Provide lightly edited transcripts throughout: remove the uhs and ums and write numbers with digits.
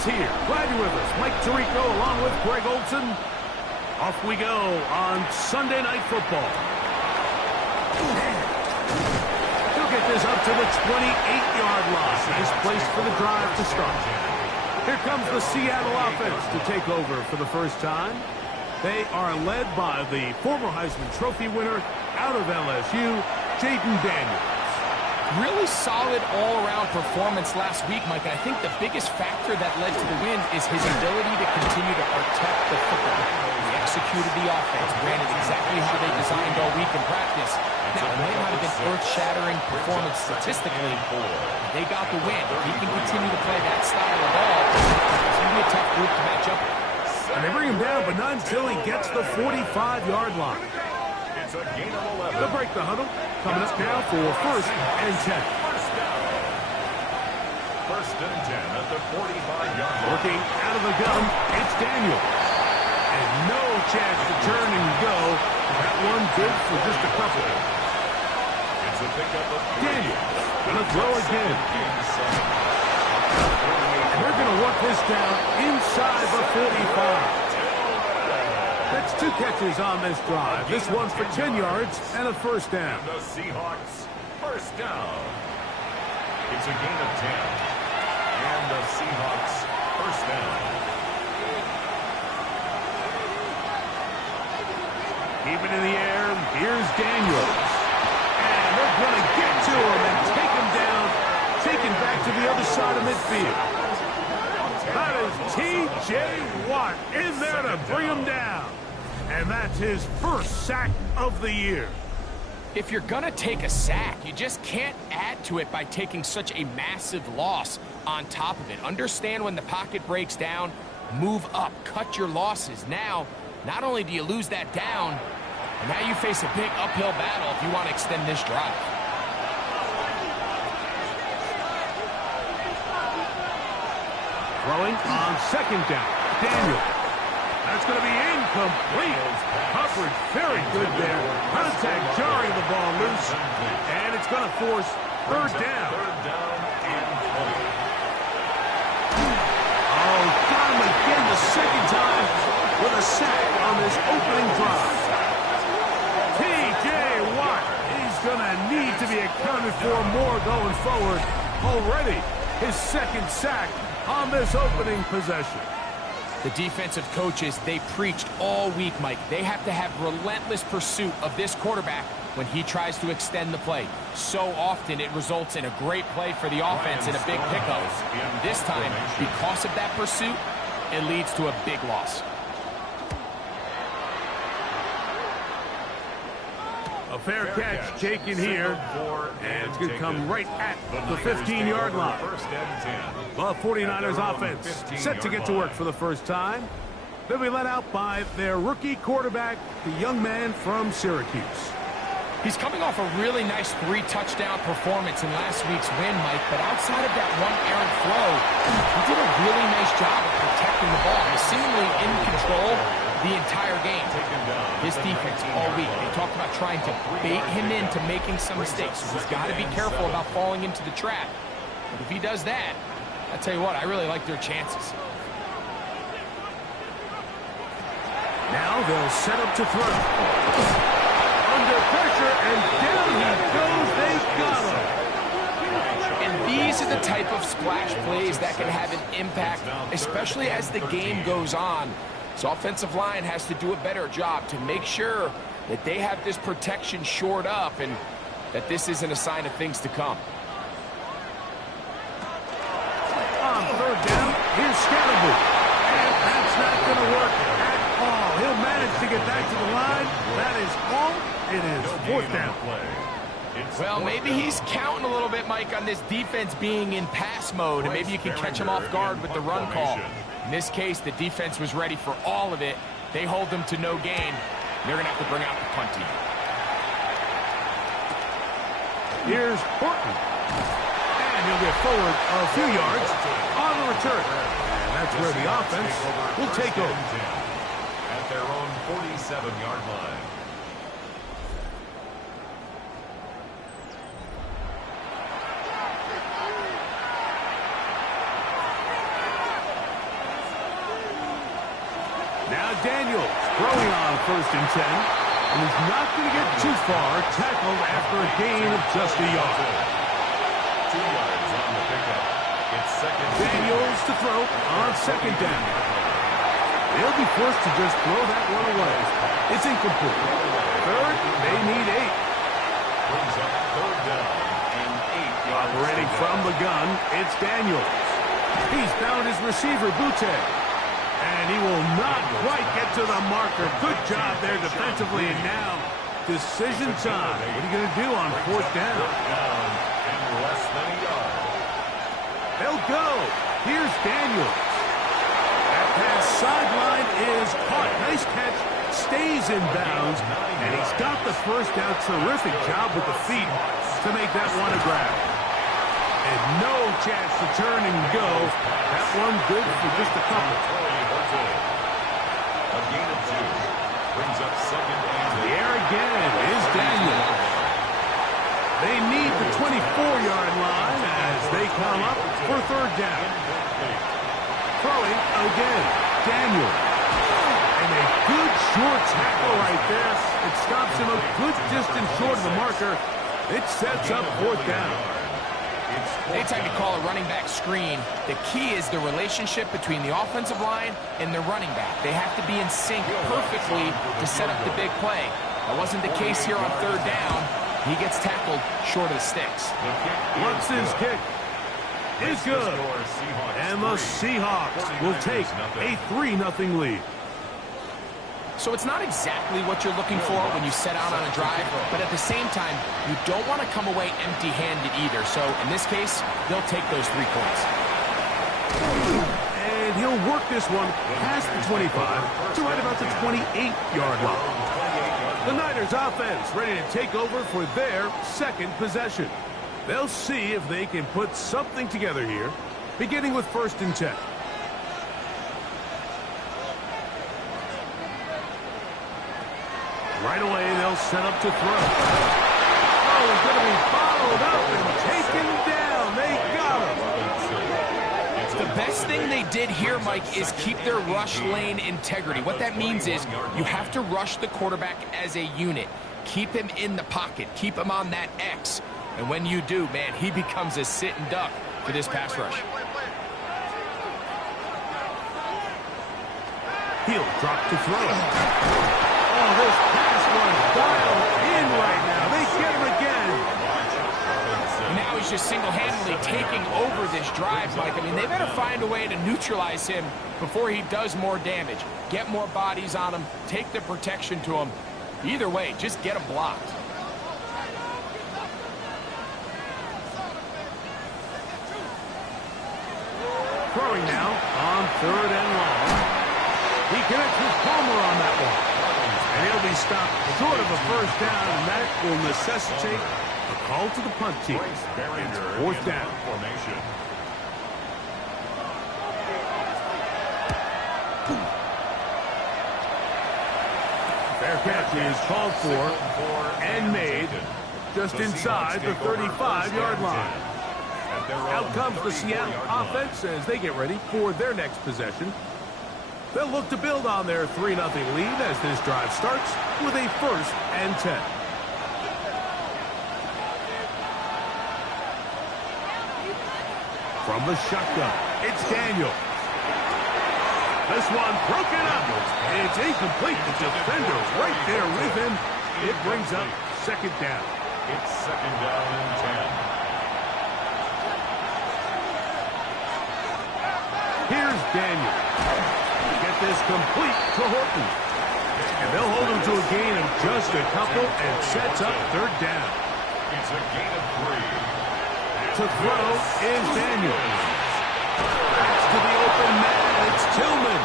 is here. Glad you're with us. Mike Tirico along with Greg Olson. Off we go on Sunday Night Football. He'll get this up to the 28-yard line. Nice place for the drive to start. Here comes the Seattle offense to take over for the first time. They are led by the former Heisman Trophy winner out of LSU, Jaden Daniels. Really solid all-around performance last week, Mike. And I think the biggest factor that led to the win is his ability to continue to protect the football. He executed the offense, ran it exactly how they designed all week in practice. Now, it may not have been earth-shattering performance statistically, they got the win. If he can continue to play that style of ball, it's going to be a tough group to match up with. And they bring him down, but not until he gets the 45-yard line. It's a gain of 11. They'll break the huddle. Coming up now for first and 10. First and 10 at the 45-yard line. Working out of the gun, it's Daniel. And no chance to turn and go. That one good for just a couple. It's a pickup of Daniel gonna throw again. And they're gonna work this down inside the 45. That's 2 catches on this drive. This one's for 10 yards and a first down. And the Seahawks first down. It's a gain of 10. And the Seahawks first down. Keep it in the air. Here's Daniels. And they're going to get to him and take him down. Taken back to the other side of midfield. That is T.J. Watt in there to bring him down. And that's his first sack of the year. If you're going to take a sack, you just can't add to it by taking such a massive loss on top of it. Understand when the pocket breaks down, move up, cut your losses. Now, not only do you lose that down, but now you face a big uphill battle if you want to extend this drive. Throwing on second down. Daniel. That's going to be incomplete. Coverage very good there. Contact jarring the ball loose. And it's going to force third down. Oh, got him again the second time with a sack on this opening drive. T.J. Watt is going to need to be accounted for more going forward. Already his second sack on this opening possession. The defensive coaches, they preached all week, Mike. They have to have relentless pursuit of this quarterback when he tries to extend the play. So often it results in a great play for the offense and a big pickup. This time, because of that pursuit, it leads to a big loss. A fair catch taken here, and it's going to come right at the 15-yard line. The 49ers offense set to get to work for the first time. They'll be led out by their rookie quarterback, the young man from Syracuse. He's coming off a really nice 3-touchdown performance in last week's win, Mike, but outside of that one errant throw, he did a really nice job of protecting the ball. He's seemingly in control the entire game. This defense all week, they talked about trying to bait him into making some mistakes. So he's got to be careful about falling into the trap. But if he does that, I tell you what, I really like their chances. Now they'll set up to throw. Under pressure, and down he goes. They got him. And these are the type of splash plays that can have an impact, especially as the game goes on. So offensive line has to do a better job to make sure that they have this protection shored up and that this isn't a sign of things to come. On third down, here's Scatterby. And that's not going to work at all. He'll manage to get back to the line. That is all. It is fourth down. Well, maybe he's counting a little bit, Mike, on this defense being in pass mode, and maybe you can catch him off guard with the run call. In this case, the defense was ready for all of it. They hold them to no gain. They're going to have to bring out the punt team. Here's Horton. And he'll get forward a few yards on the return. And that's where the offense will take over. At their own 47-yard line. Daniels throwing on 1st and 10. And he's not going to get too far, tackled after a gain of just a yard. 2 yards on the pickup. It's second. Daniels to throw on 2nd down. They'll be forced to just throw that one away. It's incomplete. 3rd, they need 8. Brings up 3rd down and 8 yards. Operating from the gun, it's Daniels. He's found his receiver, Butte. And he will not quite get to the marker. Good job there defensively. And now, decision time. What are you going to do on 4th down? Down and less than a yard. They'll go. Here's Daniels. That pass sideline is caught. Nice catch. Stays in bounds. And he's got the first down. Terrific job with the feet to make that one a grab. And no chance to turn and go. That one good for just a couple. A gain of 2. Brings up 2nd and The air again is Daniels. They need the 24-yard line as they come up for 3rd down. Throwing again, Daniels. And a good short tackle right there. It stops him a good distance short of the marker. It sets up 4th down. Anytime you call a running back screen, the key is the relationship between the offensive line and the running back. They have to be in sync perfectly to set up the big play. That wasn't the case here on 3rd down. He gets tackled short of the sticks. Once his kick is good. And the Seahawks will take a 3-0 lead. So it's not exactly what you're looking for when you set out on a drive, but at the same time, you don't want to come away empty-handed either. So in this case, they'll take those 3 points. And he'll work this one past the 25 to right about the 28-yard line. The Niners offense ready to take over for their 2nd possession. They'll see if they can put something together here, beginning with 1st and 10. Right away, they'll set up to throw. Oh, he's going to be followed up and taken down. They got him. The best thing they did here, Mike, is keep their rush lane integrity. What that means is you have to rush the quarterback as a unit. Keep him in the pocket. Keep him on that X. And when you do, man, he becomes a sitting duck for this pass rush. He'll drop to throw. Oh, this pass was dialed in right now. They get him again. And now he's just single-handedly taking over this drive, Mike. I mean, they better find a way to neutralize him before he does more damage. Get more bodies on him. Take the protection to him. Either way, just get him blocked. Throwing now on 3rd and long. He connects with Palmer on that one. And he'll be stopped short of a 1st down, and that will necessitate a call to the punt team. It's 4th down. Fair catch is called for and made just inside the 35-yard line. Out comes the Seattle offense as they get ready for their next possession. They'll look to build on their 3-0 lead as this drive starts with a 1st and 10. From the shotgun, it's Daniels. This one broken up. It's incomplete. The defender's right there with him. It brings up 2nd down. It's 2nd down and 10. Here's Daniels. Get this complete to Horton. And they'll hold him to a gain of just a couple and sets up 3rd down. It's a gain of 3. To throw is Daniels. That's to the open man. It's Tillman.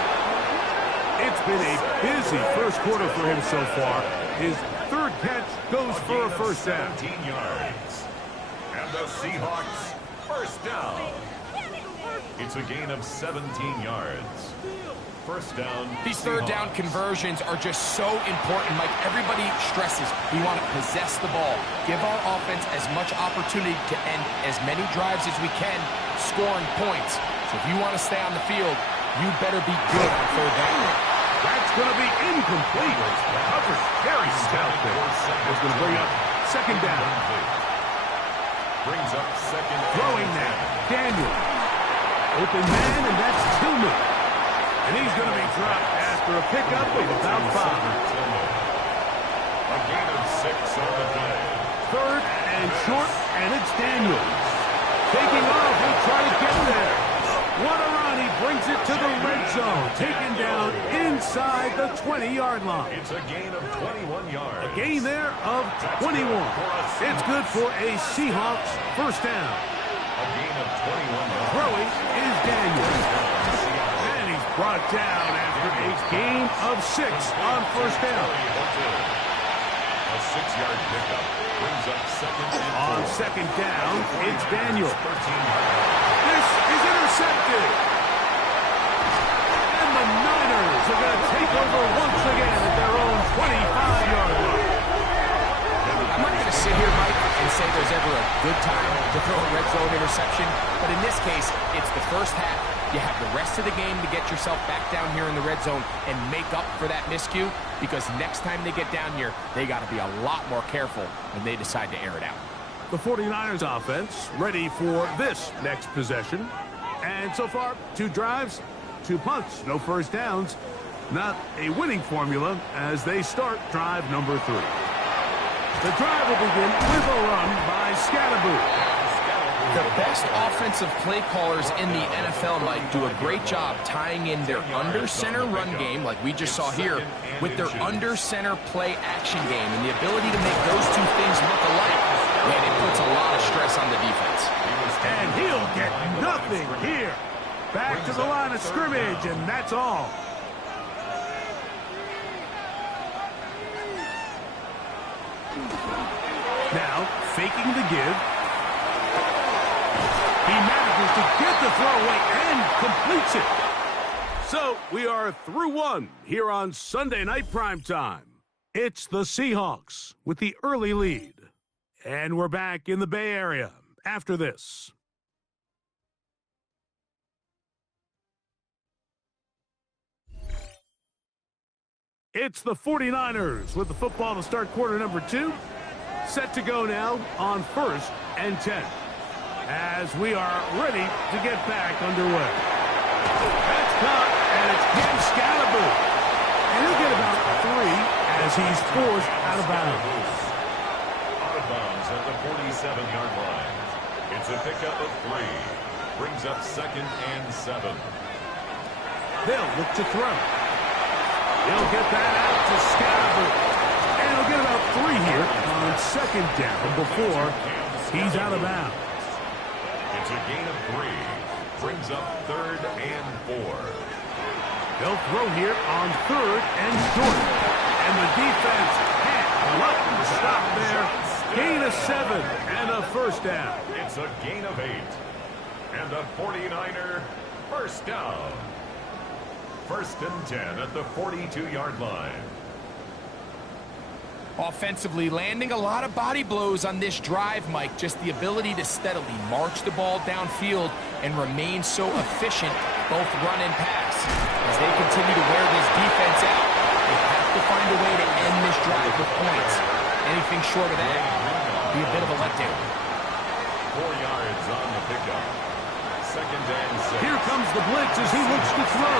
It's been a busy first quarter for him so far. His 3rd catch goes for a 1st down. 17 yards. And the Seahawks 1st down. It's a gain of 17 yards. 1st down. These 3rd down conversions are just so important, Mike. Everybody stresses we want to possess the ball. Give our offense as much opportunity to end as many drives as we can, scoring points. So if you want to stay on the field, you better be good on 3rd down. That's going to be incomplete. Covered very stout there. It's going to bring up second down. Brings up second. Throwing now. Daniel. Open man, and that's Tillman. And he's going to be dropped after a pickup of about 5. A gain of 6 on the day. Third and short, and it's Daniels. Taking off, he'll try to get there. What a run, he brings it to the red zone. Taken down inside the 20-yard line. It's a gain of 21 yards. A gain there of 21. It's good for a Seahawks first down. A gain of 21 yards. Throwing is Daniels. And he's brought down after a gain of 6 on first down. A 6-yard pickup brings up second and 4. On second down, it's Daniel. 13 yards. This is intercepted. And the Niners are going to take over once again at their own 25-yard line. I'm not going to sit here, Mike, and say there's ever a good time to throw a red zone interception, but in this case, it's the first half. You have the rest of the game to get yourself back down here in the red zone and make up for that miscue, because next time they get down here, they got to be a lot more careful when they decide to air it out. The 49ers offense ready for this next possession. And so far, 2 drives, 2 punts, no first downs. Not a winning formula as they start drive number 3. The drive will begin with a run by Scatterboot. The best offensive play callers in the NFL, Mike, do a great job tying in their under-center run game, like we just saw here, with their under-center play action game. And the ability to make those 2 things look alike, man, it puts a lot of stress on the defense. And he'll get nothing here. Back to the line of scrimmage, and that's all. Now, faking the give. He manages to get the throw away and completes it. So, we are through 1 here on Sunday Night Primetime. It's the Seahawks with the early lead. And we're back in the Bay Area after this. It's the 49ers with the football to start quarter number 2. Set to go now on 1st and 10. As we are ready to get back underway. That's caught, and it's Ken Scalaboo. And he'll get about 3 as he's forced out of bounds. Out of bounds at the 47-yard line. It's a pickup of 3. Brings up second and 7. They'll look to throw. He'll get that out to Scalaboo. And he'll get about 3 here on second down before he's out of bounds. It's a gain of 3. Brings up third and 4. They'll throw here on 3rd and short. And the defense can't let them stop there. Gain of 7 and a first down. It's a gain of 8. And a 49er first down. 1st and 10 at the 42-yard line. Offensively, landing a lot of body blows on this drive, Mike. Just the ability to steadily march the ball downfield and remain so efficient, both run and pass. As they continue to wear this defense out, they have to find a way to end this drive with points. Anything short of that would be a bit of a letdown. 4 yards on the pickup. 2nd and 6. Here comes the blitz as he looks to throw.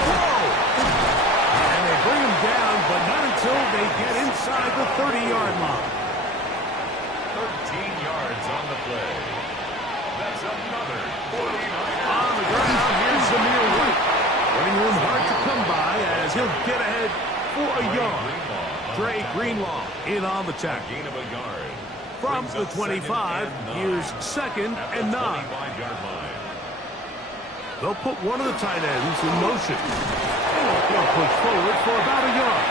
Whoa! And they bring him down, but not until they get inside the 30-yard line. 13 yards on the play. That's another 49er. On the ground, here's Zamir White. Running room hard to come by as he'll get ahead for a yard. Dre Greenlaw in on the tackle. Gain of a yard. From the 25, here's 2nd and 9. 25-yard line. They'll put one of the tight ends in motion. They'll push forward for about a yard.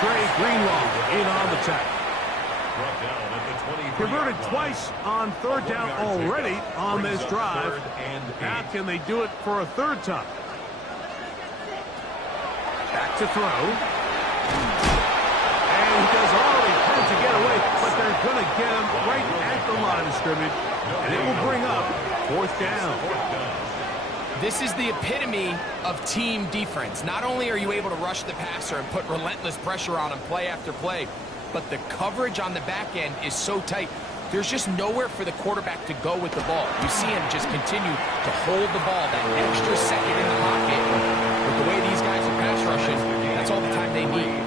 Dre Greenlaw in on the tackle. Brought down at the 23. Converted twice on 3rd down already on this drive. Now can they do it for a 3rd time? Back to throw. And he does all he can to get away, but they're going to get him right at the line of scrimmage, and it will bring up 4th down. This is the epitome of team defense. Not only are you able to rush the passer and put relentless pressure on him play after play, but the coverage on the back end is so tight. There's just nowhere for the quarterback to go with the ball. You see him just continue to hold the ball that extra second in the pocket. With the way these guys are pass rushing, that's all the time they need.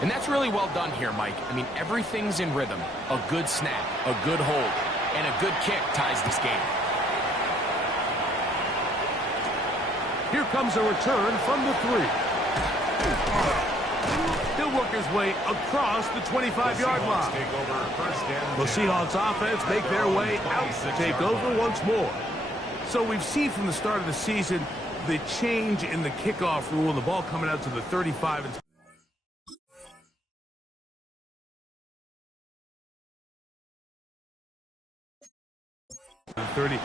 And that's really well done here, Mike. I mean, everything's in rhythm. A good snap, a good hold, and a good kick ties this game. Here comes a return from the 3. He'll work his way across the 25-yard line. The Seahawks offense make their way out to take over once more. So we've seen from the start of the season the change in the kickoff rule and the ball coming out to the 35 and 30.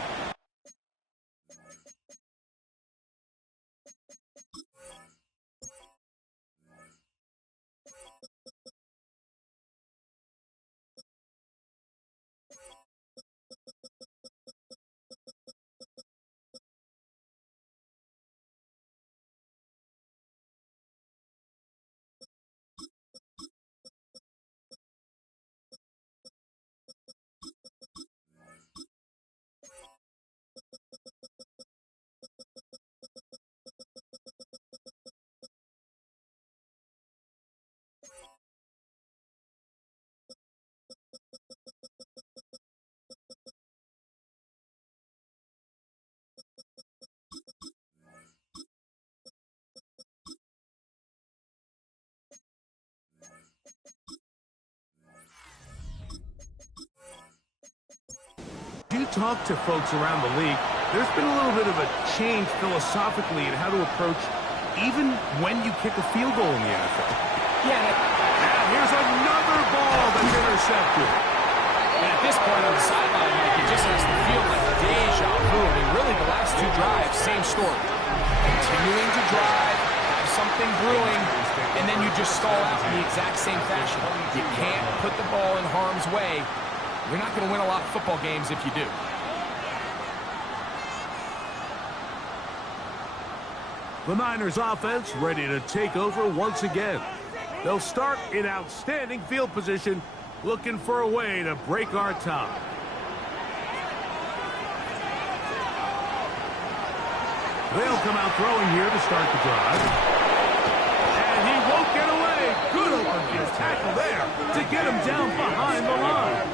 You talk to folks around the league, there's been a little bit of a change philosophically in how to approach even when you kick a field goal in the NFL. Yeah. And here's another ball that's intercepted. And at this point on the sideline, Mike, it just has to feel like deja vu. I mean, really, the last 2 drives, same story. Continuing to drive, have something brewing, and then you just stall out in the exact same fashion. You can't put the ball in harm's way. You're not going to win a lot of football games if you do. The Niners offense ready to take over once again. They'll start in outstanding field position, looking for a way to break our tie. They'll come out throwing here to start the drive. And he won't get away. Good open tackle there to get him down behind the line.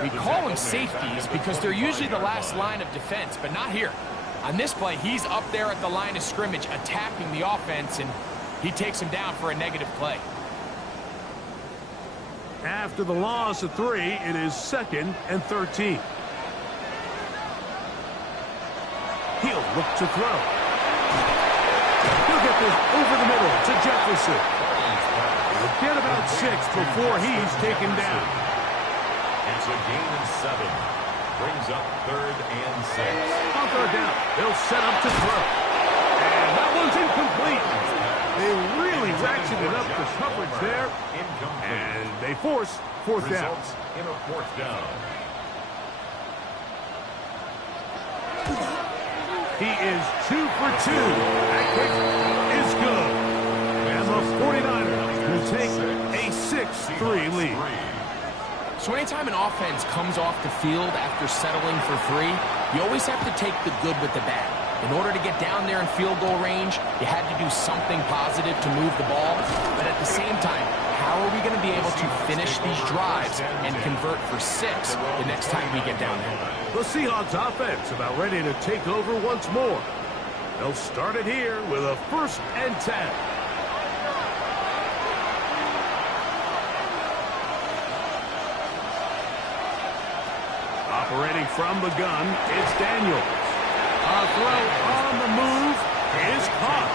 We call them safeties because they're usually the last line of defense, but not here. On this play, he's up there at the line of scrimmage attacking the offense, and he takes him down for a negative play. After the loss of 3, it is 2nd and 13. He'll look to throw. He'll get this over the middle to Jefferson. He'll get about 6 before he's taken down. It's a gain of 7. Brings up 3rd and 6. On 3rd down, they'll set up to throw. And that one's incomplete. They really ratcheted up the coverage there. And they force 4th down. In a 4th down. He is 2 for 2. That kick is good. And the 49ers will take a 6-3 lead. So anytime an offense comes off the field after settling for 3, you always have to take the good with the bad. In order to get down there in field goal range, you had to do something positive to move the ball. But at the same time, how are we going to be able to finish these drives and convert for 6 the next time we get down there? The Seahawks offense about ready to take over once more. They'll start it here with a 1st and 10. Operating from the gun, it's Daniels. A throw on the move is caught.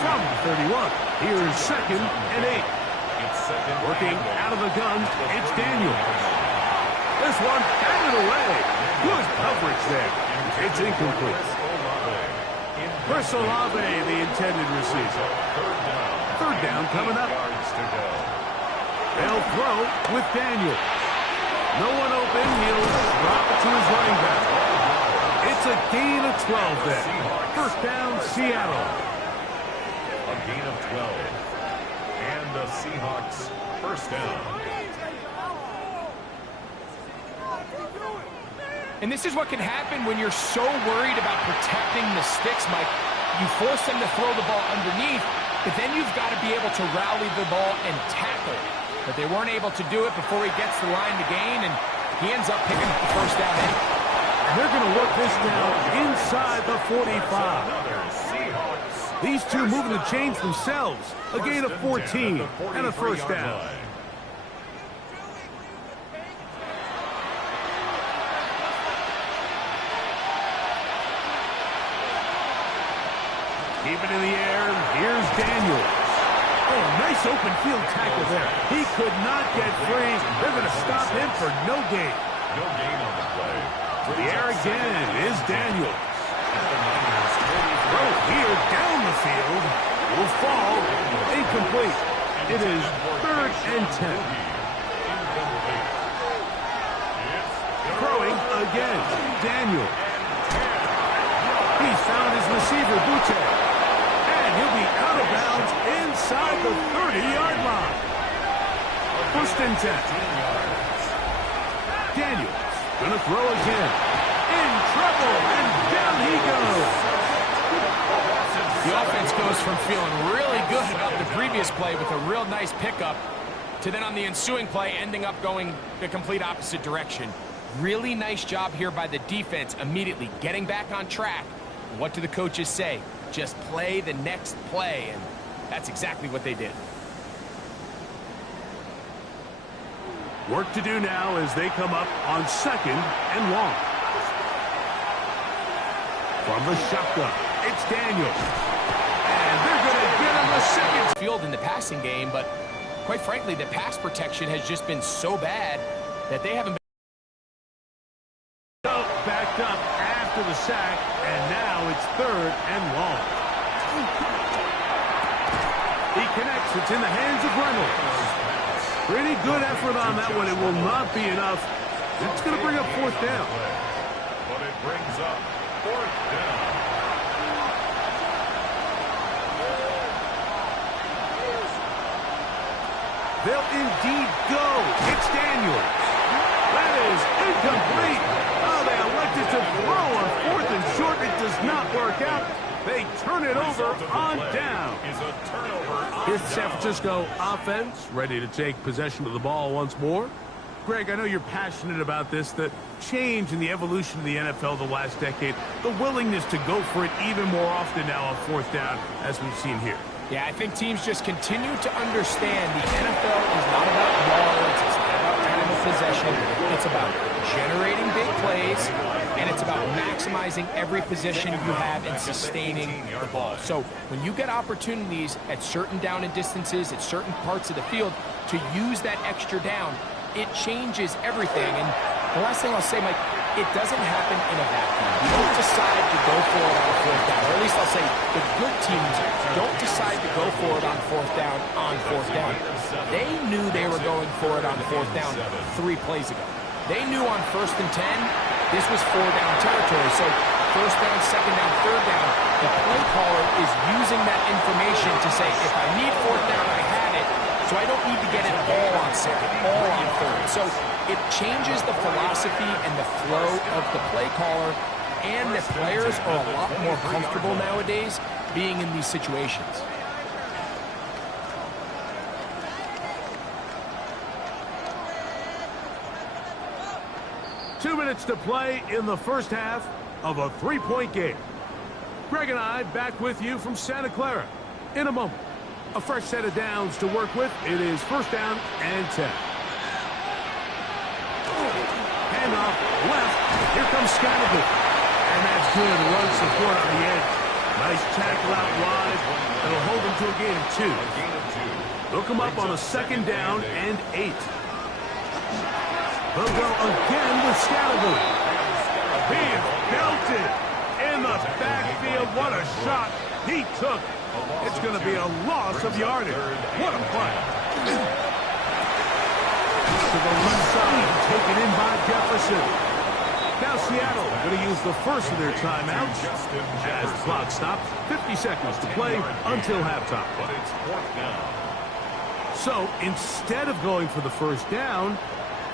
From 31, here's 2nd and 8. Working out of the gun, it's Daniels. This one handed away. Good coverage there. It's incomplete. Chris Olave, the intended receiver. 3rd down coming up. They'll throw with Daniels. No one open. He'll drop it to his running back. It's a gain of 12 there. First down, Seattle. A gain of 12. And the Seahawks first down. And this is what can happen when you're so worried about protecting the sticks, Mike. You force them to throw the ball underneath, but then you've got to be able to rally the ball and tackle. But they weren't able to do it before he gets the line to gain, and he ends up picking up the first down. And they're going to work this down inside the 45. These two moving the chains themselves. A gain of 14 and a first down. Keep it in the air. Here's Daniels. Oh, nice open field tackle there. He could not get free. They're going to stop him for no gain. No gain on the play. The air again is Daniels. Throw here down the field. Will fall. Incomplete. It is 3rd and 10. Throwing again. Daniels. He's found his receiver, Butte. And he'll be out of bounds inside the 30-yard line. 1st and 10. Daniels gonna throw again. In trouble, and down he goes. The offense goes from feeling really good about the previous play with a real nice pickup to then on the ensuing play ending up going the complete opposite direction. Really nice job here by the defense immediately getting back on track. What do the coaches say? Just play the next play, and that's exactly what they did. Work to do now as they come up on 2nd and long. From the shotgun, it's Daniels. And they're going to get him a second. Field in the passing game, but quite frankly, the pass protection has just been so bad that they haven't been backed up after the sack, and now it's 3rd and long. He connects. It's in the hands of Reynolds. Pretty good effort on that one. It will not be enough. It's going to bring up 4th down. But it brings up 4th down. They'll indeed go. It's Daniels. That is incomplete. Oh, they elected to throw on 4th and short. It does not work out. They turn it over on down. Here's the San Francisco offense, ready to take possession of the ball once more. Greg, I know you're passionate about this, the change in the evolution of the NFL the last decade, the willingness to go for it even more often now on 4th down, as we've seen here. Yeah, I think teams just continue to understand the NFL is not about yards, it's not about time of possession, it's about generating big plays, and it's about maximizing every position you have and sustaining the ball. So when you get opportunities at certain down and distances, at certain parts of the field, to use that extra down, it changes everything. And the last thing I'll say, Mike, it doesn't happen in a vacuum. You don't decide to go for it on 4th down, or at least I'll say the good teams don't decide to go for it on 4th down on 4th down. They knew they were going for it on 4th down 3 plays ago. They knew on 1st and 10, this was 4-down territory. So 1st down, 2nd down, 3rd down, the play caller is using that information to say, if I need 4th down, I have it, so I don't need to get it all on 2nd, all on 3rd. So it changes the philosophy and the flow of the play caller, and the players are a lot more comfortable nowadays being in these situations. Two minutes to play in the first half of a 3-point game. Greg and I back with you from Santa Clara in a moment. A fresh set of downs to work with. It is 1st down and 10. Handoff left. Here comes Scannable. And that's good run support on the edge. Nice tackle out wide. It'll hold them to a gain of 2. They'll come up on a 2nd down and 8. They'll go again with Scannable. He is belted in the backfield. What a shot he took. It's going to be a loss of yardage. What a play. To the left side, taken in by Jefferson. Now Seattle going to use the first of their timeouts as the clock stops. 50 seconds to play until halftime. But it's fourth down. So instead of going for the first down,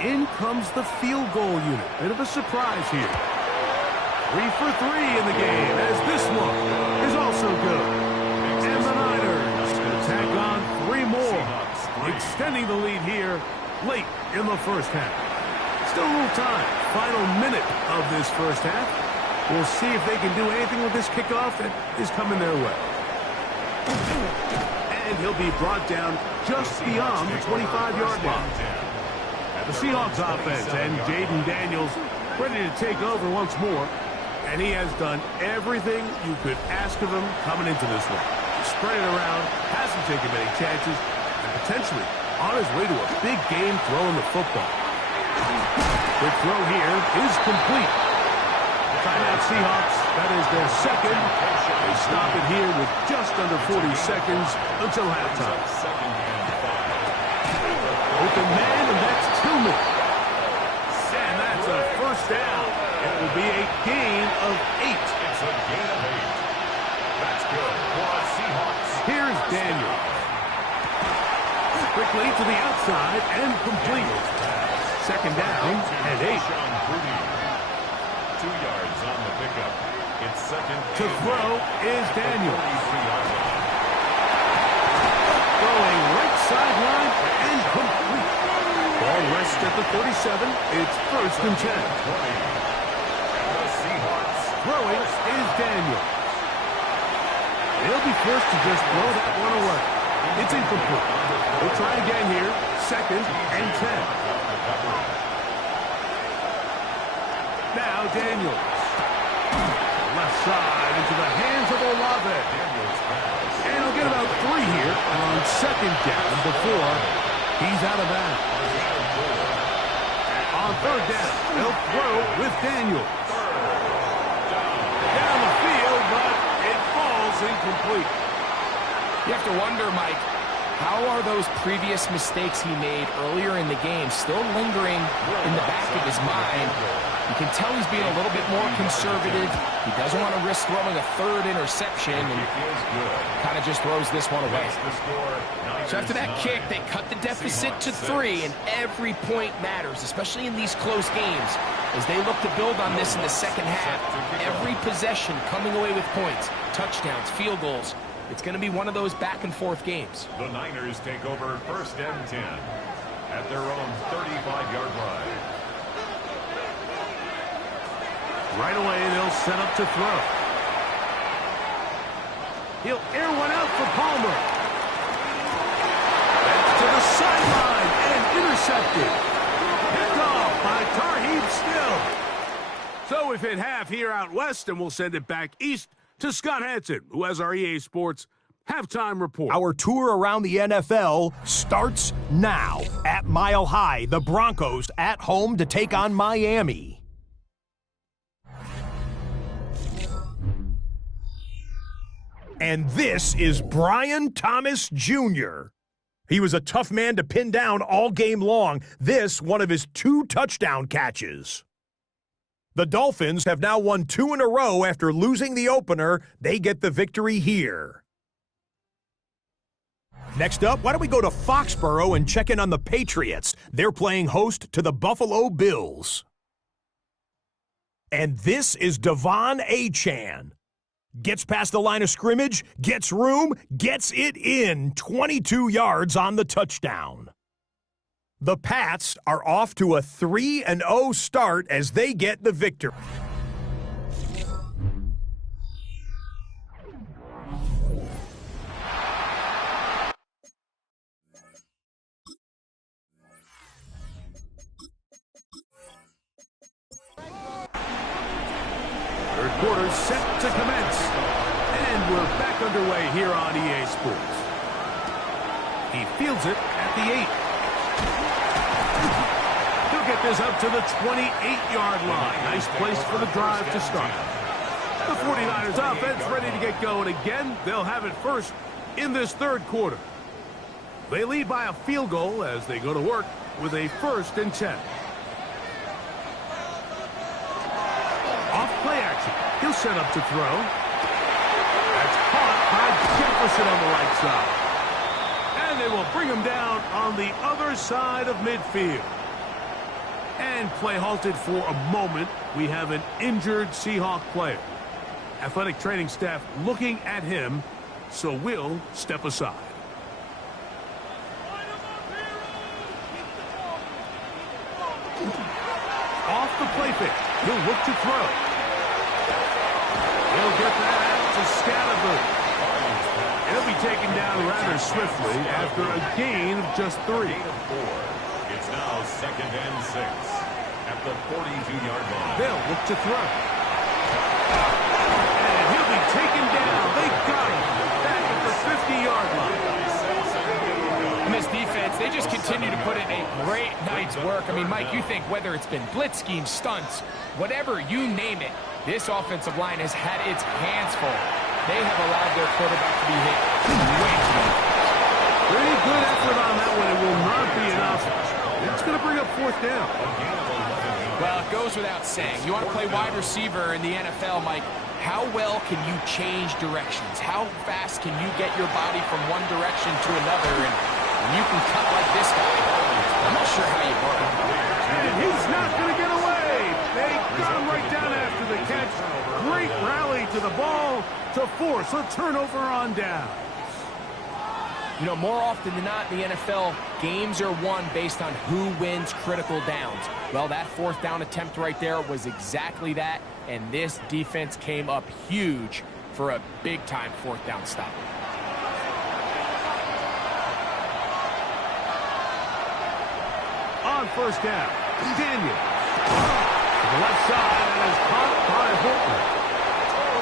in comes the field goal unit. Bit of a surprise here. 3 for 3 in the game as this one is also good. And the Niners going to tack on 3 more, extending the lead here late in the first half. Still a little time. Final minute of this first half. We'll see if they can do anything with this kickoff that is coming their way. And he'll be brought down just beyond the 25-yard line. The Seahawks offense and Jaden Daniels ready to take over once more. And he has done everything you could ask of him coming into this one. Spread it around, hasn't taken many chances, and potentially on his way to a big game throwing the football. The throw here is complete. Timeout Seahawks, that is their second. They stop it here with just under 40 seconds until halftime. Open man, and that's Tillman. And that's a first down. It will be a gain of 8. It's a gain of 8. That's good for the Seahawks. Here's Daniel. Quickly to the outside and complete. Second down and 8. 2 yards on the pickup. It's second. To throw is Daniel. Going right sideline and complete. Ball rests at the 37. It's first and 10. Throwing is Daniel. He'll be forced to just throw that one away. It's incomplete. We'll try again here. Second and 10. Now Daniels. Left side into the hands of Olave. And he'll get about 3 here on second down before he's out of bounds. On third down, they'll throw with Daniels. Down the field, but it falls incomplete. You have to wonder, Mike, how are those previous mistakes he made earlier in the game still lingering in the back of his mind? You can tell he's being a little bit more conservative. He doesn't want to risk throwing a third interception and kind of just throws this one away. So after that kick, they cut the deficit to 3, and every point matters, especially in these close games. As they look to build on this in the second half, every possession coming away with points, touchdowns, field goals. It's going to be one of those back-and-forth games. The Niners take over first and 10 at their own 35-yard line. Right away, they'll set up to throw. He'll air one out for Palmer. That's to the sideline and intercepted. Picked off by Tarheeb Still. So we've hit half here out west, and we'll send it back east to Scott Hansen, who has our EA Sports halftime report. Our tour around the NFL starts now. At Mile High, the Broncos at home to take on Miami. And this is Brian Thomas Jr. He was a tough man to pin down all game long. This, one of his 2 touchdown catches. The Dolphins have now won 2 in a row after losing the opener. They get the victory here. Next up, why don't we go to Foxborough and check in on the Patriots? They're playing host to the Buffalo Bills. And this is Devon Achane. Gets past the line of scrimmage, gets room, gets it in. 22 yards on the touchdown. The Pats are off to a 3-0 start as they get the victory. Third quarter set to commence. And we're back underway here on EA Sports. He fields it at the 8. He'll get this up to the 28-yard line. Nice place for the drive to start. The 49ers offense ready to get going again. They'll have it first in this third quarter. They lead by a field goal as they go to work with a 1st and 10. set up to throw. That's caught by Jefferson on the right side. And they will bring him down on the other side of midfield. And play halted for a moment. We have an injured Seahawk player. Athletic training staff looking at him, so we'll step aside. Off the play fake. He'll look to throw. He'll get that out to Scattergood. He'll be taken down rather swiftly after a gain of just 3. It's now 2nd and 6 at the 42-yard line. They'll look to throw. And he'll be taken down. They got him back at the 50-yard line. And this defense, they just continue to put in a great night's work. I mean, Mike, you think whether it's been blitz schemes, stunts, whatever you name it, this offensive line has had its hands full. They have allowed their quarterback to be hit way too much. Pretty good effort on that one. It will not be enough. It's going to bring up 4th down. Well, it goes without saying. You want to play wide receiver in the NFL, Mike, how well can you change directions? How fast can you get your body from one direction to another? And you can cut like this guy. I'm not sure how you work. And he's not going to get away. They got him right down after the catch. Great rally to the ball to force a turnover on down. You know, more often than not in the NFL, games are won based on who wins critical downs. Well, that 4th down attempt right there was exactly that, and this defense came up huge for a big-time 4th down stop. On 1st down, Daniel. To the left side, and is caught by Holton.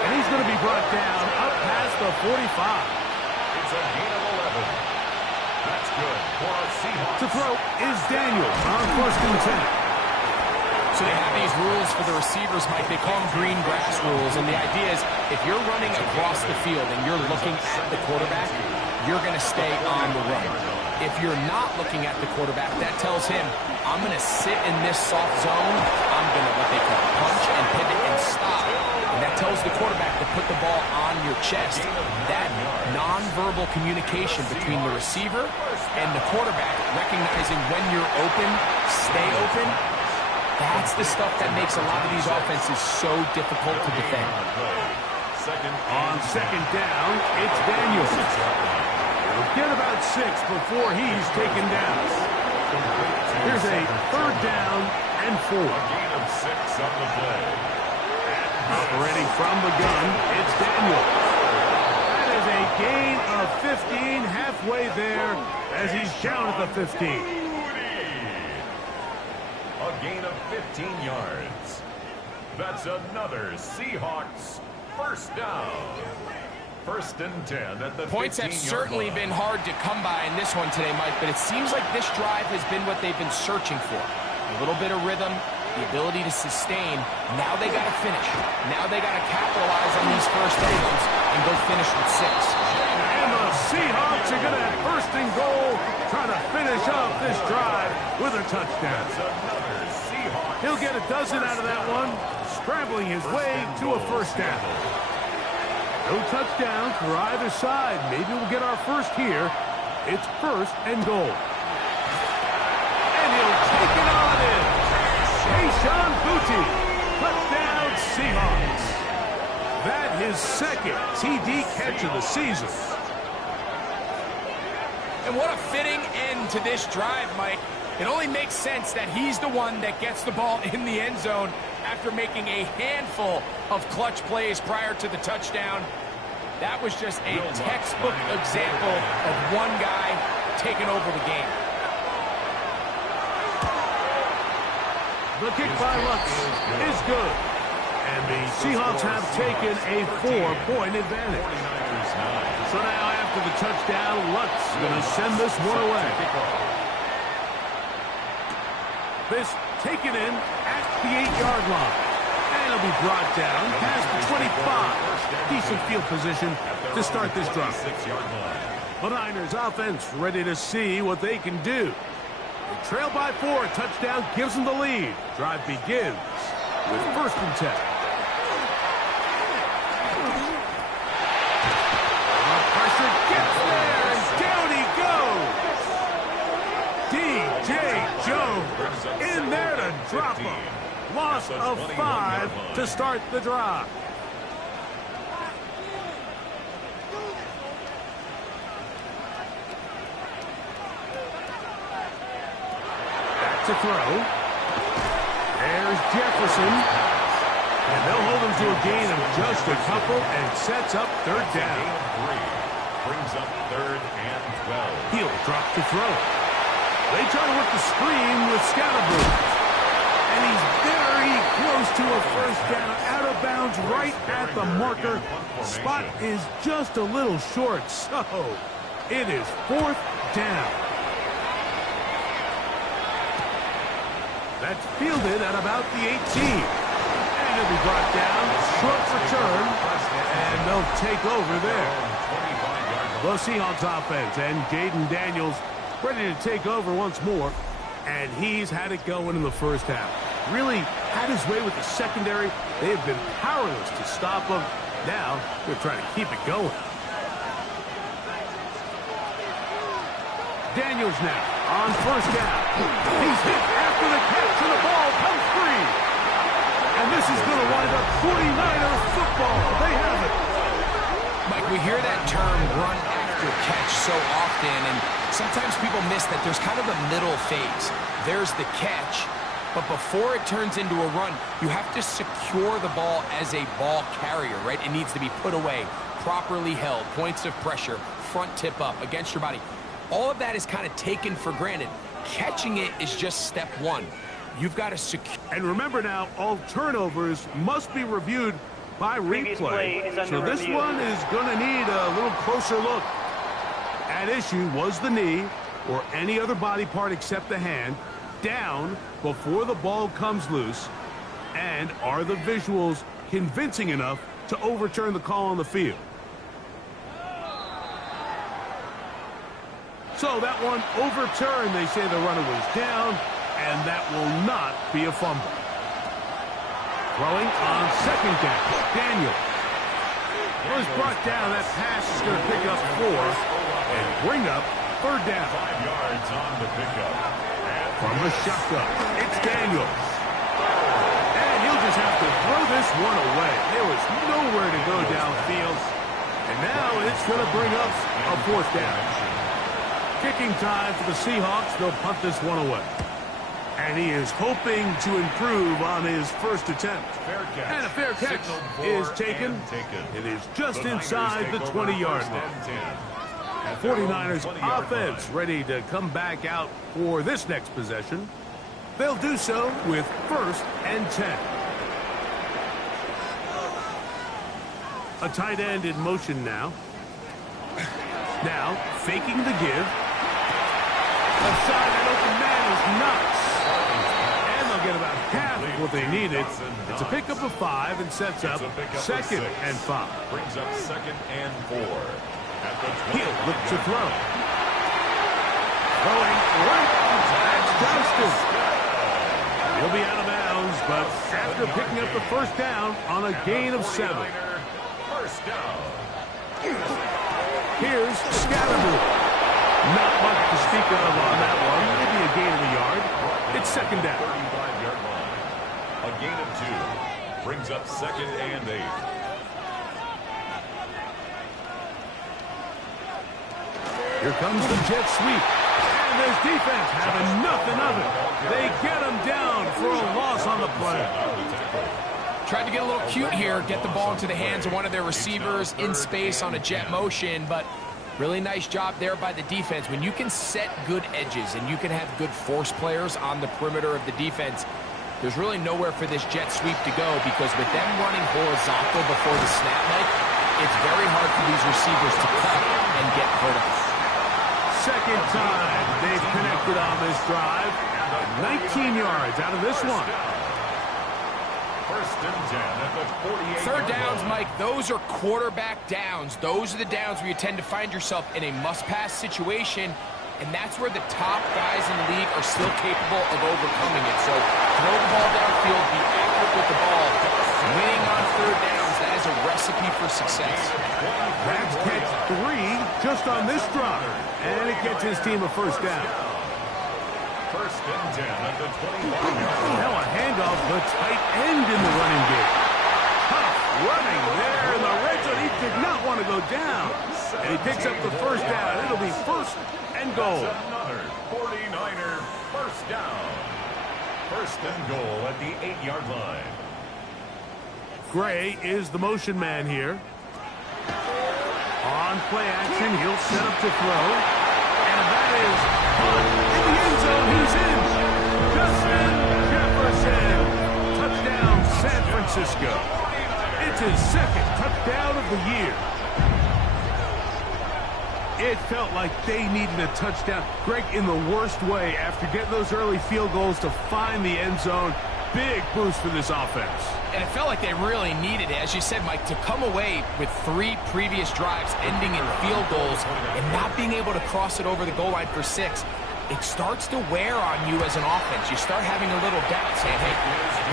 And he's going to be brought down up past the 45. It's a gain of 11. That's good for a Seahawks. To throw is Daniel on 1st and 10. So they have these rules for the receivers, Mike. They call them green grass rules. And the idea is if you're running across the field and you're looking at the quarterback, you're going to stay on the run. If you're not looking at the quarterback, that tells him, I'm going to sit in this soft zone. I'm going to what they call punch and pivot and stop. And that tells the quarterback to put the ball on your chest. That nonverbal communication between the receiver and the quarterback, recognizing when you're open, stay open, that's the stuff that makes a lot of these offenses so difficult to defend. On 2nd down, it's Daniel. He'll get about 6 before he's taken down. Here's a 3rd down and 4. Gain of 6 on the play. Operating from the gun, it's Daniel. That is a gain of 15, halfway there as he's down at the 15. A gain of 15 yards. That's another Seahawks 1st down. 1st and 10 at the 15-yard line. Points have certainly been hard to come by in this one today, Mike, but it seems like this drive has been what they've been searching for. A little bit of rhythm, the ability to sustain. Now they got to finish. Now they got to capitalize on these first downs and go finish with 6. And the Seahawks are going to have 1st and goal, trying to finish off this drive with a touchdown. He'll get a dozen out of that one, scrambling his way to a 1st down. No touchdowns for either side. Maybe we'll get our first here. It's 1st and goal. And he'll take it on in. Kayshon Boutte, touchdown Seahawks. That his 2nd TD catch of the season. And what a fitting end to this drive, Mike. It only makes sense that he's the one that gets the ball in the end zone after making a handful of clutch plays prior to the touchdown. That was just a textbook example of one guy taking over the game. The kick by Lutz is good. And the Seahawks have taken a 4-point advantage. So now after the touchdown, Lutz going to send this one away. This taken in at the 8-yard line. And it'll be brought down past the 25. Decent field position to start this drive. The Niners offense ready to see what they can do. They trail by 4. Touchdown gives them the lead. Drive begins with 1st and 10. drop them. Loss of 5 to start the drive. Back to throw. There's Jefferson. And they'll hold him to a gain of just a couple and sets up third down. Brings up 3rd and 12. He'll drop to throw. They try to work the screen with Scatterboo. And he's very close to a first down, out of bounds right at the marker. Spot is just a little short, so it is 4th down. That's fielded at about the 18. And it'll be brought down, short return, and they'll take over there. The Seahawks offense and Jaden Daniels ready to take over once more. And he's had it going in the first half. Really had his way with the secondary. They have been powerless to stop him. Now they're trying to keep it going. Daniels now on first down. He's hit after the catch and the ball comes free. And this is going to wind up 49er football. They have it. Mike, we hear that term run after catch so often, and sometimes people miss that there's kind of a middle phase. There's the catch, but before it turns into a run, you have to secure the ball as a ball carrier, right? It needs to be put away, properly held, points of pressure, front tip up against your body. All of that is kind of taken for granted. Catching it is just step one. You've got to secure. And remember now, all turnovers must be reviewed by replay. So this one is going to need a little closer look. At issue was the knee or any other body part except the hand down before the ball comes loose. And are the visuals convincing enough to overturn the call on the field? So that one overturned. They say the runner was down, and that will not be a fumble. Throwing on second down, Daniel. Was brought down. That pass is going to pick up 4 and bring up third down. 5 yards on the pickup. From the shotgun, it's Daniels. And he'll just have to throw this one away. There was nowhere to go downfield. And now it's going to bring up a 4th down. Kicking time for the Seahawks. They'll punt this one away. And he is hoping to improve on his first attempt. And a fair catch is taken. It is just inside the 20-yard line. 49ers offense ready to come back out for this next possession. They'll do so with 1st and 10. A tight end in motion now. Now faking the give. Left side, that open man is nuts. And they'll get about half of what they needed. It's a pickup of 5 and sets up 2nd and 5. Brings up 2nd and 4. He'll look to throw. Throwing right. That's Johnston. He'll be out of bounds, but after picking up the first down on a gain of 7. First down. Here's Scatterboo. Not much to speak of on that one. Maybe a gain of a yard. It's 2nd down. 35-yard line. A gain of 2. Brings up 2nd and 8. Here comes the jet sweep. And this defense having nothing of it. They get him down for a loss on the play. Tried to get a little cute here, get the ball into the hands of one of their receivers in space on a jet motion, but really nice job there by the defense. When you can set good edges and you can have good force players on the perimeter of the defense, there's really nowhere for this jet sweep to go, because with them running horizontal before the snap, Mike, it's very hard for these receivers to cut and get vertical. Second time they've connected on this drive. 19 yards out of this one. First and 10 at the 48. Third downs, Mike, those are quarterback downs. Those are the downs where you tend to find yourself in a must-pass situation, and that's where the top guys in the league are still capable of overcoming it. So throw the ball downfield, be accurate with the ball. Winning on third downs, that is a recipe for success. That's catch 3 just on this drive, and it gets his team a first down. First and 10 at the 25-yard line. Now a handoff, the tight end in the running game. Tough running there in the red zone. He did not want to go down. And he picks up the first down. It'll be first and goal. That's another 49er first down. First and goal at the 8-yard line. Gray is the motion man here. On play action, he'll set up to throw. And that is in the end zone. He's in. Justin Jefferson. Touchdown, San Francisco. It's his second touchdown of the year. It felt like they needed a touchdown. Greg, in the worst way, after getting those early field goals to find the end zone. Big boost for this offense. And it felt like they really needed it. As you said, Mike, to come away with 3 previous drives ending in field goals and not being able to cross it over the goal line for 6, it starts to wear on you as an offense. You start having a little doubt, saying, hey,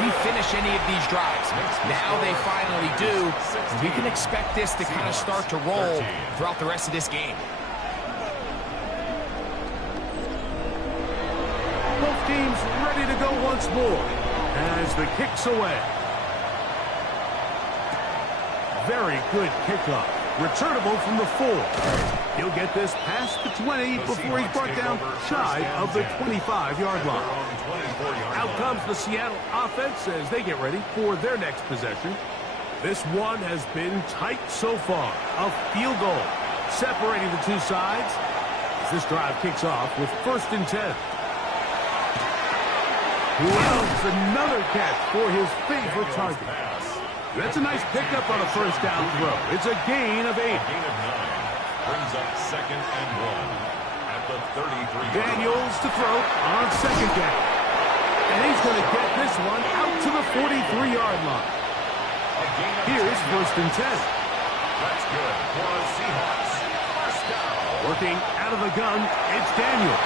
we finish any of these drives. Now they finally do. We can expect this to kind of start to roll throughout the rest of this game. Both teams ready to go once more as the kick's away. Very good kickoff. Returnable from the 4. He'll get this past the 20 before he's brought down shy of the 25-yard line. Out comes the Seattle offense as they get ready for their next possession. This one has been tight so far. A field goal separating the two sides as this drive kicks off with first and 10. Wells, another catch for his favorite target. That's a nice pickup on a first down throw. It's a gain of 8. Gain of 9. Brings up second and 1 at the 33. Daniels to throw on second down. And he's going to get this one out to the 43-yard line. Here's first and 10. That's good for the Seahawks. First down. Working out of the gun, it's Daniels.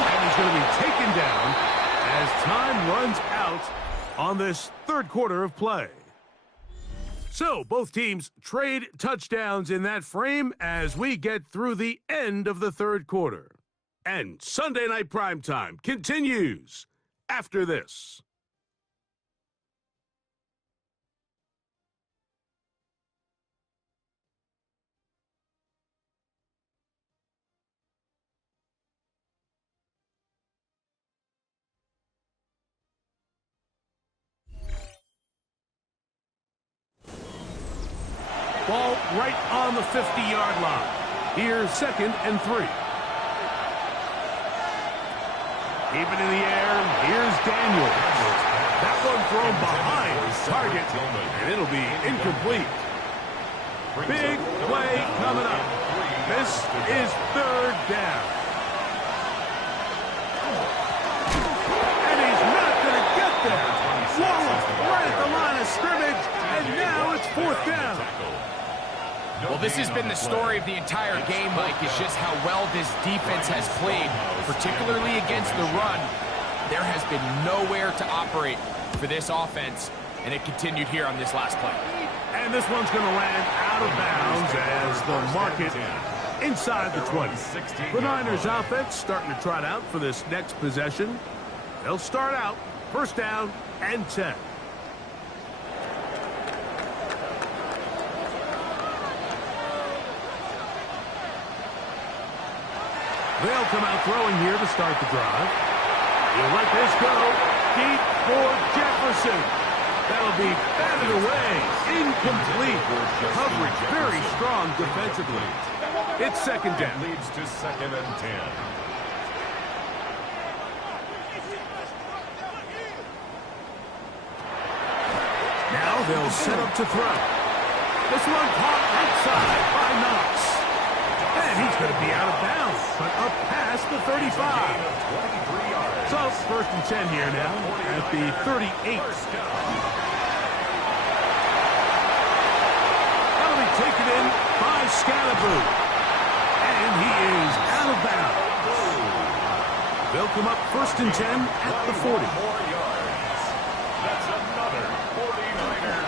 And he's going to be taken down as time runs out on this third quarter of play. So both teams trade touchdowns in that frame as we get through the end of the third quarter. And Sunday Night Primetime continues after this. Ball right on the 50-yard line. Here's second and 3. Keep it in the air. Here's Daniels. That one thrown behind his target, and it'll be incomplete. Big play coming up. This is third down. And he's not going to get there. Wallace right at the line of scrimmage, and now it's fourth down. Well, this has been the story of the entire game, Mike, is just how well this defense has played, particularly against the run. There has been nowhere to operate for this offense, and it continued here on this last play. And this one's going to land out of bounds as the market inside the 20. The Niners offense starting to trot out for this next possession. They'll start out first down and 10. They'll come out throwing here to start the drive. He'll let this go deep for Jefferson. That'll be batted away. Incomplete. Coverage very strong defensively. It's second down. Leads to second and 10. Now they'll set up to throw. This one caught outside by Knox. And he's going to be out of bounds, but up past the 35. So first and 10 here now at the 38. That'll be taken in by Scalaboo. And he is out of bounds. They'll come up first and 10 at the 40. That's another 49er.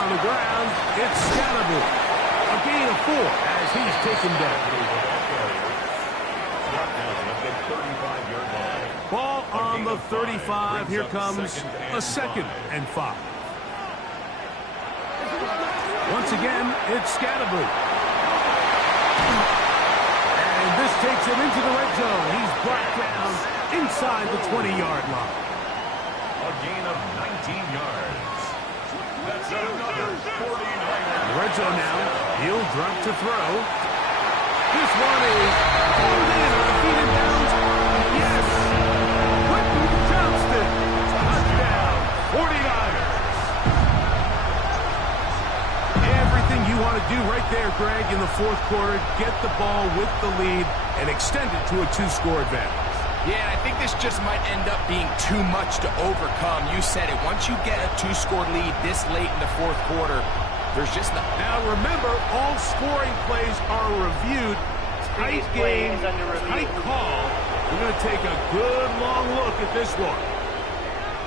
On the ground, it's Scalaboo. A gain of 4 as he's taken down. Brought down at the 35-yard line. From the 35, here comes a 2nd and 5. Once again, it's Scatterby. And this takes him into the red zone. He's brought down inside the 20-yard line. A gain of 19 yards. That's another 49. Red zone now. He'll drop to throw. This one is pulled in on the feet and downs. Yes! Quentin Johnston. Touchdown. 49ers. Everything you want to do right there, Greg, in the fourth quarter. Get the ball with the lead and extend it to a 2-score advantage. Yeah, I think this just might end up being too much to overcome. You said it. Once you get a 2-score lead this late in the fourth quarter, there's just not. Now remember, all scoring plays are reviewed. Tight game, tight call. We're going to take a good long look at this one.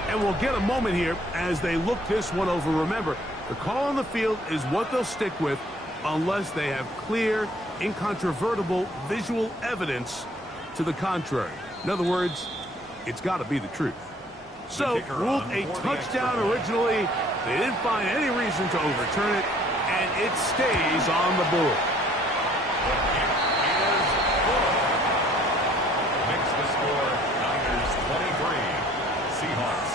And we'll get a moment here as they look this one over. Remember, the call on the field is what they'll stick with unless they have clear, incontrovertible visual evidence to the contrary. In other words, it's got to be the truth. So, ruled a touchdown originally. They didn't find any reason to overturn it, and it stays on the board. Makes the score Niners 23, Seahawks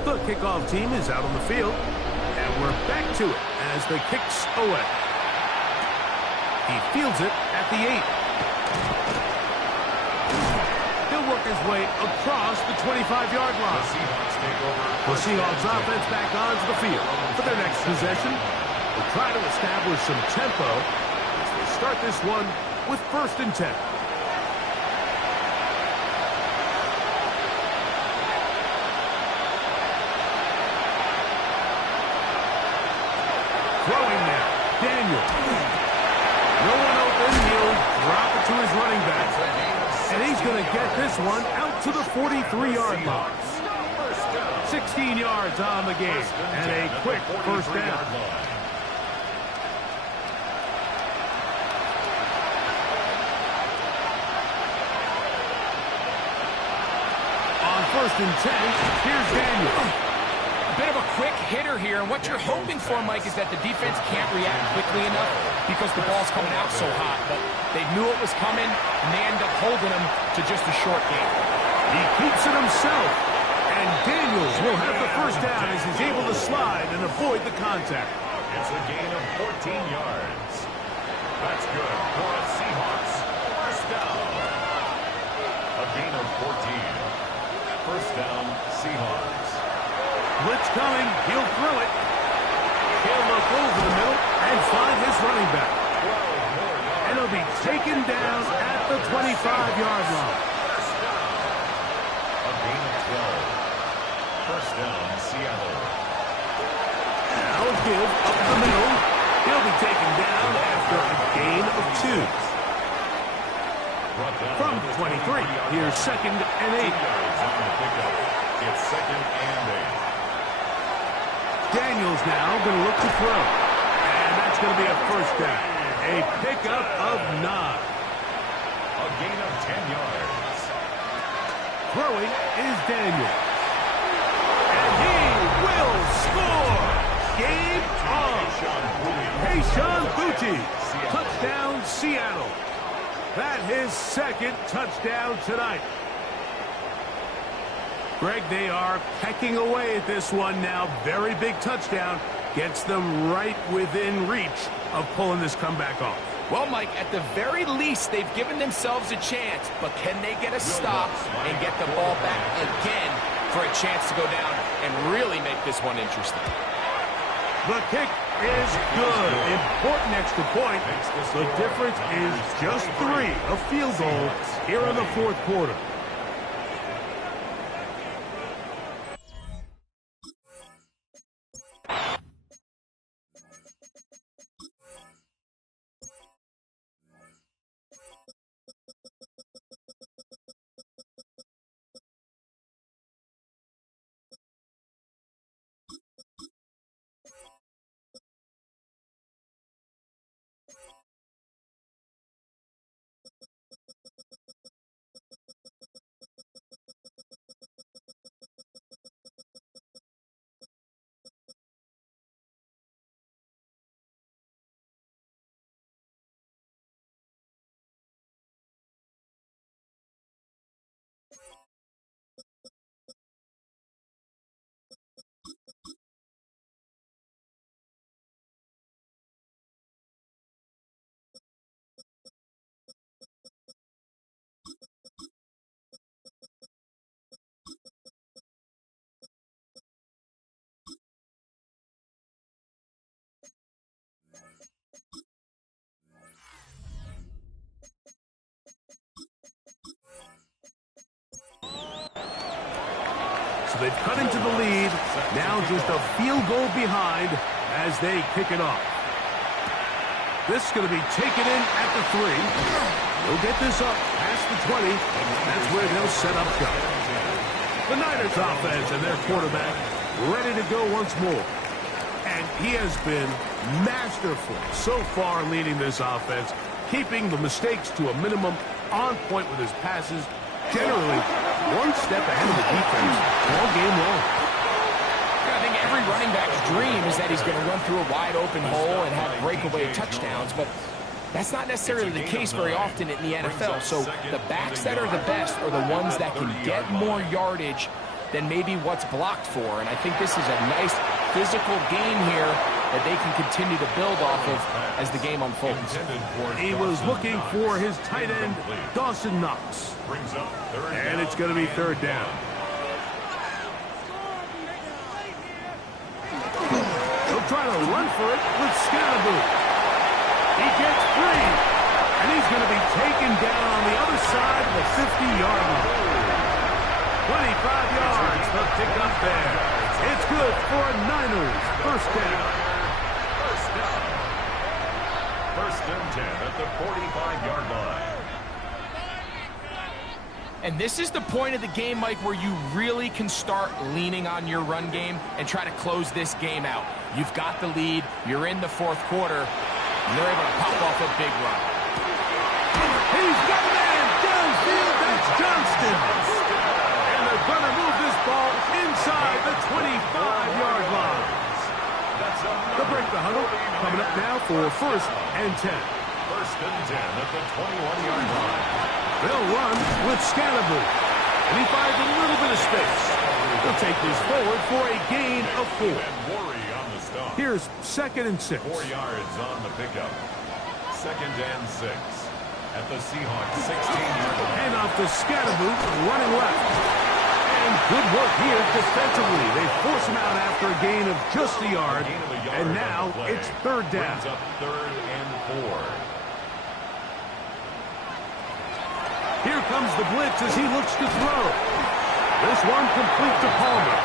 13. The kickoff team is out on the field, and we're back to it as the kick's away. He fields it at the 8. He'll work his way across the 25-yard line. The Seahawks offense back onto the field for their next possession. They'll try to establish some tempo as they start this one with 1st and 10. Throwing now, Daniel. No one open, he'll drop it to his running back. And he's going to get this one out to the 43-yard line. 16 yards on the game, and a quick 1st down. On 1st and 10, here's Daniel. Bit of a quick hitter here, and what you're hoping for, Mike, is that the defense can't react quickly enough because the ball's coming out so hot. But they knew it was coming, and they end up holding him to just a short game. He keeps it himself, and Daniels will have the 1st down as he's able to slide and avoid the contact. It's a gain of 14 yards. That's good for a Seahawks 1st down. A gain of 14. 1st down, Seahawks. Blitz coming. He'll throw it. He'll look over the middle and find his running back. And he'll be taken down at the 25-yard line. A gain of 12. 1st down, Seattle. Now a give up the middle. He'll be taken down after a gain of 2. From 23, here's 2nd and 8. It's 2nd and 8. Daniels now going to look to throw. And that's going to be a 1st down. A pickup of 9. A gain of 10 yards. Throwing is Daniels. And he will score. Game on. Kayshon Boutte. Touchdown, Seattle. That his 2nd touchdown tonight. Greg, they are pecking away at this one now. Very big touchdown. Gets them right within reach of pulling this comeback off. Well, Mike, at the very least, they've given themselves a chance, but can they get a stop and get the ball back again for a chance to go down and really make this one interesting? The kick is good. Important extra point. The difference is just 3, a field goal here in the 4th quarter. So they've cut into the lead. Now just a field goal behind as they kick it off. This is going to be taken in at the 3. They'll get this up past the 20. That's where they'll set up shop. The Niners offense and their quarterback ready to go once more. And he has been masterful so far leading this offense, keeping the mistakes to a minimum, on point with his passes, generally one step ahead of the defense all game long. I think every running back's dream is that he's going to run through a wide open hole and have breakaway touchdowns, but that's not necessarily the case very often in the NFL. So the backs that are the best are the ones that can get more yardage than maybe what's blocked for. And I think this is a nice physical game here that they can continue to build off of as the game unfolds. He was looking for his tight end, Dawson Knox. And it's going to be third down. He'll try to run for it with Scalaboo. He gets free, and he's going to be taken down on the other side of the 50-yard line. 25 yards, the pickup there. It's good for a Niners first down. First and 10 at the 45-yard line. And this is the point of the game, Mike, where you really can start leaning on your run game and try to close this game out. You've got the lead. You're in the fourth quarter. And they're able to pop off a big run. He's got a man downfield. That's Johnston. And they're going to move this ball inside the 25-yard line. They'll break the huddle. Coming up now for first and 10. First and 10 at the 21-yard line. They'll run with Scalaboo. And he finds a little bit of space. He'll take this forward for a gain of 4. Here's second and 6. 4 yards on the pickup. Second and 6 at the Seahawks 16-yard line. And off to Scalaboo, running left. And good work here defensively. They force him out after a gain of just a yard. And now it's third down. Brings up third and 4. Here comes the blitz as he looks to throw. This one complete to Palmer.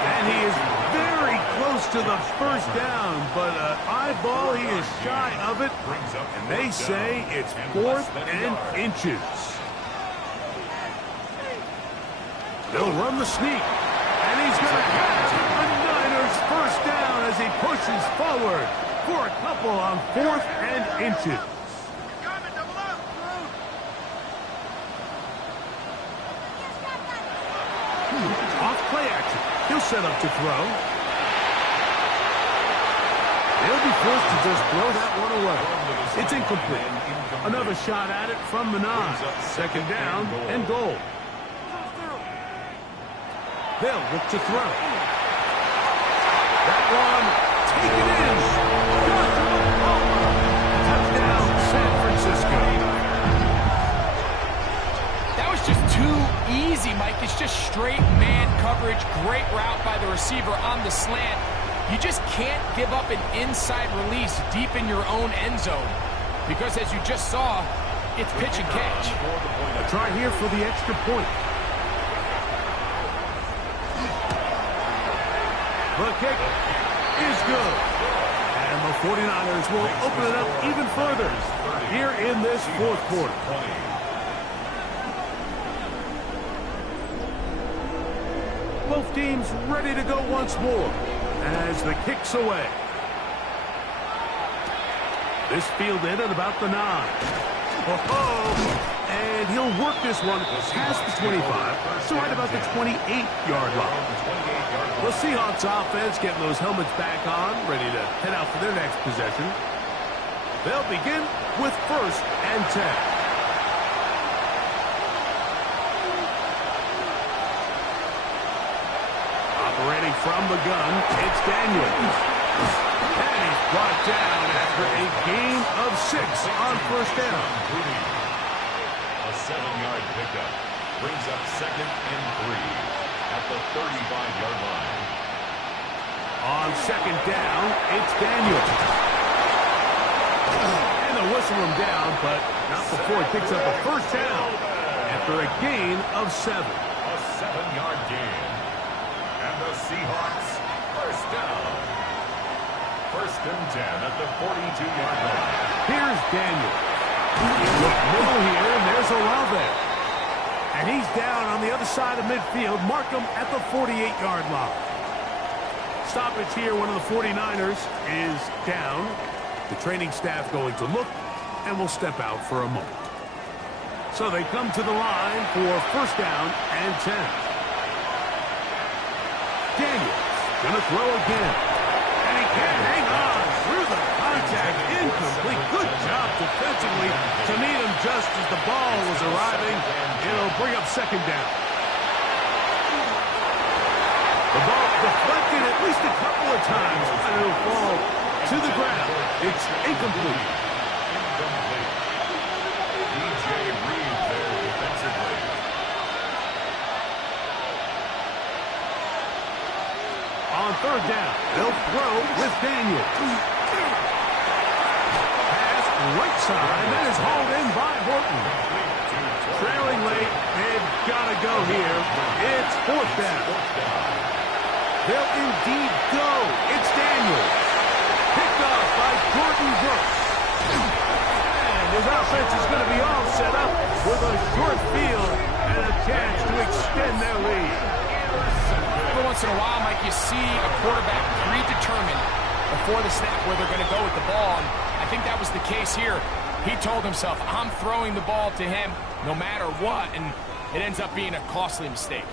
And he is very close to the first down, but an eyeball, he is shy of it. And they say it's fourth and inches. They'll run the sneak. And he's going to have a Niners first down as he pushes forward for a couple on fourth and inches. Off play action. He'll set up to throw. They'll be forced to just throw that one away. It's incomplete. Another shot at it from the 9. Second down and goal. They'll look to throw. That one taken in. Touchdown, San Francisco. That was just too easy, Mike. It's just straight man coverage. Great route by the receiver on the slant. You just can't give up an inside release deep in your own end zone. Because as you just saw, it's pitch and catch. A try here for the extra point. The kick is good. And the 49ers will open it up even further here in this fourth quarter. Both teams ready to go once more as the kick's away. This fielded at about the 9. And he'll work this one past the 25, so right about the 28-yard line. The Seahawks offense getting those helmets back on, ready to head out for their next possession. They'll begin with first and 10. Operating from the gun, it's Daniels. And he's brought down after a gain of 6 on first down. A 7-yard pickup brings up second and 3 at the 35-yard line. On second down, it's Daniels. And they'll whistle him down, but not before he picks up a first down after a gain of 7. A 7-yard gain. And the Seahawks first down. First and 10 at the 42-yard line. Here's Daniel. You look middle here, and there's Olave. And he's down on the other side of midfield. Mark him at the 48-yard line. Stoppage here, one of the 49ers is down. The training staff going to look, and will step out for a moment. So they come to the line for first down and 10. Daniels going to throw again. And he can't hang on through the contact. Incomplete. Good job defensively to meet him just as the ball was arriving. It'll bring up second down. The ball deflected at least a couple of times, and it'll fall to the ground. It's incomplete. DJ Reed there defensively. On third down, they'll throw with Daniel. Pass right side, that is hauled in by Horton. Trailing late, they've got to go here. It's fourth down. They'll indeed go. It's Daniels. Picked off by Jordan Brooks. And his offense is going to be all set up with a short field and a chance to extend their lead. Every once in a while, Mike, you see a quarterback predetermined before the snap where they're going to go with the ball. And I think that was the case here. He told himself, I'm throwing the ball to him no matter what, and it ends up being a costly mistake.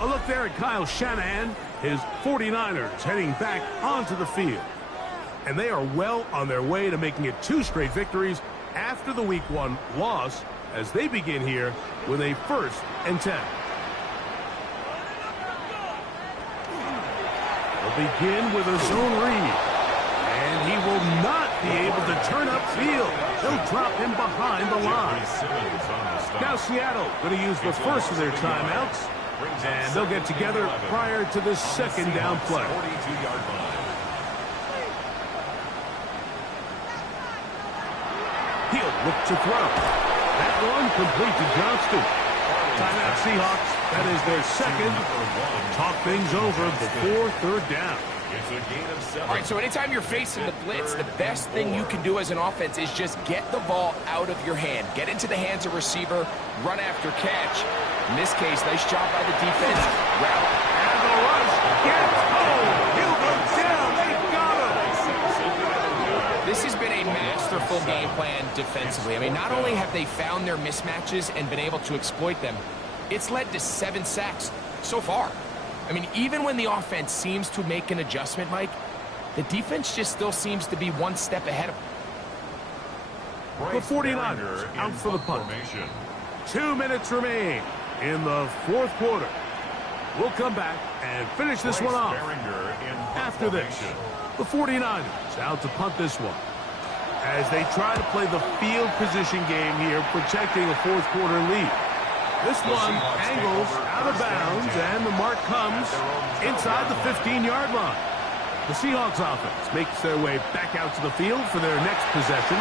A look there at Kyle Shanahan, his 49ers heading back onto the field. And they are well on their way to making it 2 straight victories after the Week 1 loss as they begin here with a first and 10. They'll begin with a zone read. And he will not be able to turn upfield. They'll drop him behind the line. Now Seattle going to use the first of their timeouts. And they'll get together prior to the second down play. He'll look to throw. That one complete to Johnston. Timeout Seahawks. That is their second. Talk things over before third down. All right, so anytime you're facing the blitz, the best thing you can do as an offense is just get the ball out of your hand. Get into the hands of receiver, run after catch. In this case, nice job by the defense. Route. And the rush gets home. He'll go down. They got him. This has been a masterful game plan defensively. I mean, not only have they found their mismatches and been able to exploit them, it's led to 7 sacks so far. I mean, even when the offense seems to make an adjustment, Mike, the defense just still seems to be one step ahead of them. The 49ers out for the punt. 2 minutes remain in the fourth quarter. We'll come back and finish this one off after this. The 49ers out to punt this one as they try to play the field position game here, protecting a fourth quarter lead. This one angles out of bounds, and the mark comes inside the 15-yard line. The Seahawks offense makes their way back out to the field for their next possession.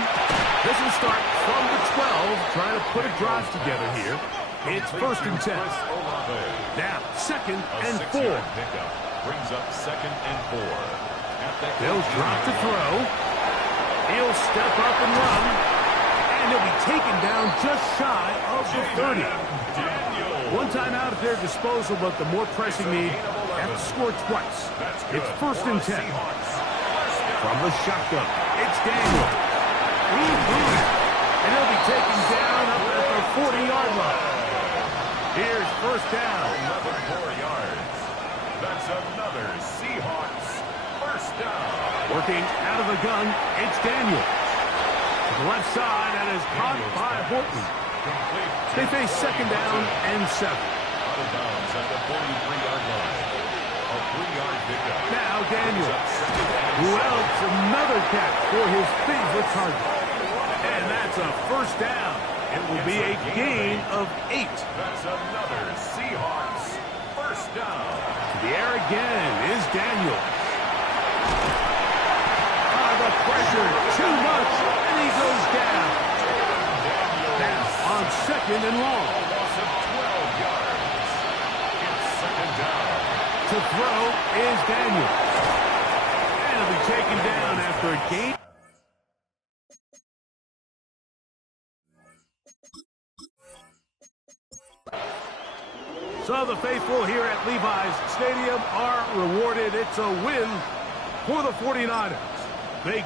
This will start from the 12, trying to put a drive together here. It's first and 10. Now, second and 4. Brings up second and 4. They'll drop to throw. He'll step up and run. And he'll be taken down just shy of the 30. One timeout at their disposal, but the more pressing need, have to score twice. It's first and 10. From the shotgun, it's Daniel. And he'll be taken down up at the 40-yard line. Here's first down. 11 more yards. That's another Seahawks first down. Working out of the gun, it's Daniel. To the left side, and is caught by Horton. They face second down and 7. Out of bounds at the 43-yard line. A 3-yard pickup. Now Daniels, who else another catch for his favorite target. And that's a first down. It will be a gain of 8. That's another Seahawks first down. To the air again is Daniels. The pressure, too much, and he goes down. Now on second and long. Loss of 12 yards. It's to throw is Daniels. And he'll be taken down after a gain. So the faithful here at Levi's Stadium are rewarded. It's a win for the 49ers. They